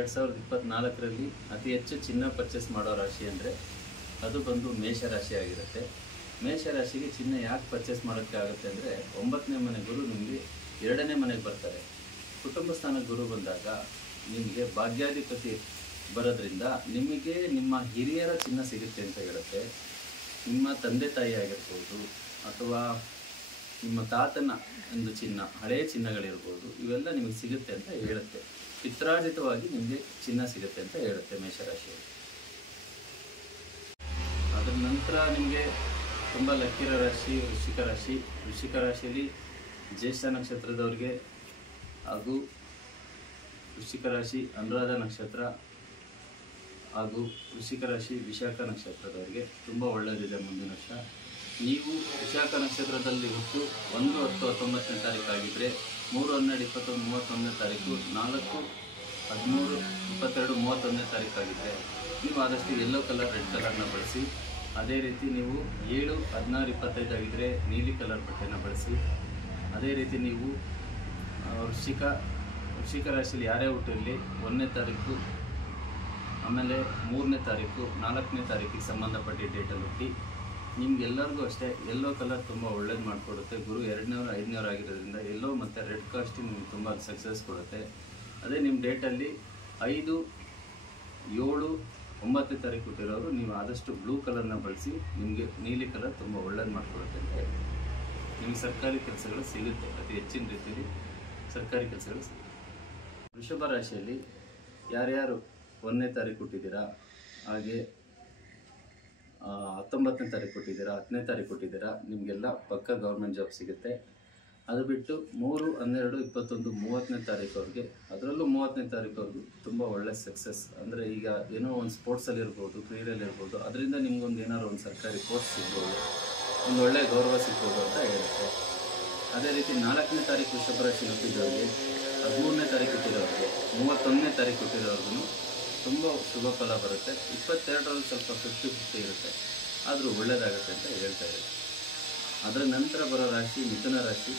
ಎರಡು ಸಾವಿರದ ಇಪ್ಪತ್ನಾಲ್ಕರಲ್ಲಿ ಅತಿ ಹೆಚ್ಚು ಚಿನ್ನ ಪರ್ಚೇಸ್ ಮಾಡೋ ರಾಶಿ ಅಂದರೆ ಅದು ಬಂದು ಮೇಷರಾಶಿ ಆಗಿರುತ್ತೆ. ಮೇಷರಾಶಿಗೆ ಚಿನ್ನ ಯಾಕೆ ಪರ್ಚೇಸ್ ಮಾಡೋಕ್ಕೆ ಆಗುತ್ತೆ ಅಂದರೆ ಒಂಬತ್ತನೇ ಮನೆ ಗುರು ನಿಮಗೆ ಎರಡನೇ ಮನೆಗೆ ಬರ್ತಾರೆ. ಕುಟುಂಬ ಸ್ಥಾನ ಗುರು ಬಂದಾಗ ನಿಮಗೆ ಭಾಗ್ಯಾಧಿಪತಿ ಬರೋದ್ರಿಂದ ನಿಮಗೆ ನಿಮ್ಮ ಹಿರಿಯರ ಚಿನ್ನ ಸಿಗುತ್ತೆ ಅಂತ ಹೇಳುತ್ತೆ. ನಿಮ್ಮ ತಂದೆ ತಾಯಿ ಆಗಿರ್ಬೋದು ಅಥವಾ ನಿಮ್ಮ ತಾತನ ಒಂದು ಚಿನ್ನ ಹಳೆಯ ಚಿನ್ನಗಳಿರ್ಬೋದು ಇವೆಲ್ಲ ನಿಮಗೆ ಸಿಗುತ್ತೆ ಅಂತ ಹೇಳುತ್ತೆ. ಪಿತ್ರಾರ್ಜಿತವಾಗಿ ನಿಮಗೆ ಚಿನ್ನ ಸಿಗುತ್ತೆ ಅಂತ ಹೇಳುತ್ತೆ ಮೇಷರಾಶಿಯಲ್ಲಿ. ಅದರ ನಂತರ ನಿಮಗೆ ತುಂಬ ಲಕ್ಕಿರ ರಾಶಿ, ವೃಶ್ಚಿಕ ರಾಶಿ. ವೃಶ್ಚಿಕ ರಾಶಿಯಲ್ಲಿ ಜ್ಯೇಷ್ಠ ನಕ್ಷತ್ರದವ್ರಿಗೆ ಹಾಗೂ ವೃಶ್ಚಿಕ ರಾಶಿ ಅನುರಾಧ ನಕ್ಷತ್ರ ಹಾಗೂ ವೃಶ್ಚಿಕ ರಾಶಿ ವಿಶಾಖ ನಕ್ಷತ್ರದವರಿಗೆ ತುಂಬ ಒಳ್ಳೆಯದಿದೆ ಮುಂದಿನ ವರ್ಷ. ನೀವು ವಿಶಾಖ ನಕ್ಷತ್ರದಲ್ಲಿ ಹುಟ್ಟು ಒಂದು ಹತ್ತು ಹತ್ತೊಂಬತ್ತನೇ ತಾರೀಕು ಆಗಿದ್ದರೆ ಮೂರು ಹನ್ನೆರಡು ಇಪ್ಪತ್ತೊಂದು, ಮೂವತ್ತೊಂದನೇ ತಾರೀಕು, ನಾಲ್ಕು, ಹದಿಮೂರು, ಇಪ್ಪತ್ತೆರಡು, ಮೂವತ್ತೊಂದನೇ ತಾರೀಕು ಆಗಿದ್ದರೆ ನೀವು ಆದಷ್ಟು ಯೆಲ್ಲೋ ಕಲರ್ ರೆಡ್ ಕಲರ್ನ ಬಳಸಿ. ಅದೇ ರೀತಿ ನೀವು ಏಳು, ಹದಿನಾರು, ಇಪ್ಪತ್ತೈದು ಆಗಿದ್ದರೆ ನೀಲಿ ಕಲರ್ ಬಟ್ಟೆನ ಬಳಸಿ. ಅದೇ ರೀತಿ ನೀವು ವೃಷಿಕ ವೃಶ್ಚಿಕ ರಾಶಿಯಲ್ಲಿ ಯಾರೇ ಹುಟ್ಟಿರಲಿ ಒಂದನೇ ತಾರೀಕು, ಆಮೇಲೆ ಮೂರನೇ ತಾರೀಕು, ನಾಲ್ಕನೇ ತಾರೀಕಿಗೆ ಸಂಬಂಧಪಟ್ಟ ಡೇಟಲ್ಲಿ ಹುಟ್ಟಿ. ನಿಮ್ಗೆಲ್ಲರಿಗೂ ಅಷ್ಟೇ ಎಲ್ಲೋ ಕಲರ್ ತುಂಬ ಒಳ್ಳೇದು ಮಾಡಿಕೊಡುತ್ತೆ. ಗುರು ಎರಡನೇವ್ರು ಐದನೇವ್ರು ಆಗಿರೋದ್ರಿಂದ ಎಲ್ಲೋ ಮತ್ತು ರೆಡ್ ಕಾಸ್ಟಿಂಗ್ ನಿಮ್ಗೆ ತುಂಬ ಸಕ್ಸಸ್ ಕೊಡುತ್ತೆ. ಅದೇ ನಿಮ್ಮ ಡೇಟಲ್ಲಿ ಐದು, ಏಳು, ಒಂಬತ್ತನೇ ತಾರೀಕು ಕೊಟ್ಟಿರೋರು, ನೀವು ಆದಷ್ಟು ಬ್ಲೂ ಕಲರ್ನ ಬಳಸಿ ನಿಮಗೆ ನೀಲಿ ಕಲರ್ ತುಂಬ ಒಳ್ಳೇದು ಮಾಡಿಕೊಡುತ್ತೆ ಅಂತ ನಿಮ್ಗೆ ಸರ್ಕಾರಿ ಕೆಲಸಗಳು ಸಿಗುತ್ತೆ, ಅತಿ ಹೆಚ್ಚಿನ ರೀತಿಯಲ್ಲಿ ಸರ್ಕಾರಿ ಕೆಲಸಗಳು ಸಿಗುತ್ತೆ. ವೃಷಭ ರಾಶಿಯಲ್ಲಿ ಯಾರ್ಯಾರು ಒಂದನೇ ತಾರೀಕು ಕೊಟ್ಟಿದ್ದೀರಾ? ಹಾಗೆ ಹತ್ತೊಂಬತ್ತನೇ ತಾರೀಕು ಕೊಟ್ಟಿದ್ದೀರಾ, ಹತ್ತನೇ ತಾರೀಕು ಕೊಟ್ಟಿದ್ದೀರಾ, ನಿಮಗೆಲ್ಲ ಪಕ್ಕ ಗೌರ್ಮೆಂಟ್ ಜಾಬ್ ಸಿಗುತ್ತೆ. ಅದು ಬಿಟ್ಟು ಮೂರು, ಹನ್ನೆರಡು, ಇಪ್ಪತ್ತೊಂದು, ಮೂವತ್ತನೇ ತಾರೀಕುವರೆಗೆ ಅದರಲ್ಲೂ ಮೂವತ್ತನೇ ತಾರೀಕುವರೆಗೂ ತುಂಬ ಒಳ್ಳೆ ಸಕ್ಸಸ್ ಅಂದರೆ ಈಗ ಏನೋ ಒಂದು ಸ್ಪೋರ್ಟ್ಸಲ್ಲಿ ಇರ್ಬೋದು ಕ್ರೀಡೆಯಲ್ಲಿ ಇರ್ಬೋದು, ಅದರಿಂದ ನಿಮ್ಗೊಂದು ಏನಾದ್ರು ಒಂದು ಸರ್ಕಾರಿ ಪೋಸ್ಟ್ ಸಿಗ್ಬೋದು, ಒಂದು ಒಳ್ಳೆ ಗೌರವ ಸಿಗ್ಬೋದು ಅಂತ ಹೇಳುತ್ತೆ. ಅದೇ ರೀತಿ ನಾಲ್ಕನೇ ತಾರೀಕು ವೃಷಭರಾಶಿ ಹುಟ್ಟಿದವ್ರಿಗೆ ಹದಿಮೂರನೇ ತಾರೀಕು ಹುಟ್ಟಿರೋರಿಗೆ ಮೂವತ್ತೊಂದನೇ ತಾರೀಕು ಹುಟ್ಟಿದವ್ರಿಗೂ ತುಂಬ ಶುಭ ಫಲ ಬರುತ್ತೆ. ಇಪ್ಪತ್ತೆರಡರಲ್ಲಿ ಸ್ವಲ್ಪ ಫಿಫ್ಟಿ ಫಿಫ್ಟಿ ಇರುತ್ತೆ. ಆದರೂ ಒಳ್ಳೆಯದಾಗುತ್ತೆ ಅಂತ ಹೇಳ್ತಾ ಇದ್ದಾರೆ ಅದರ ನಂತರ ಬರೋ ರಾಶಿ ಮಿಥುನ ರಾಶಿ.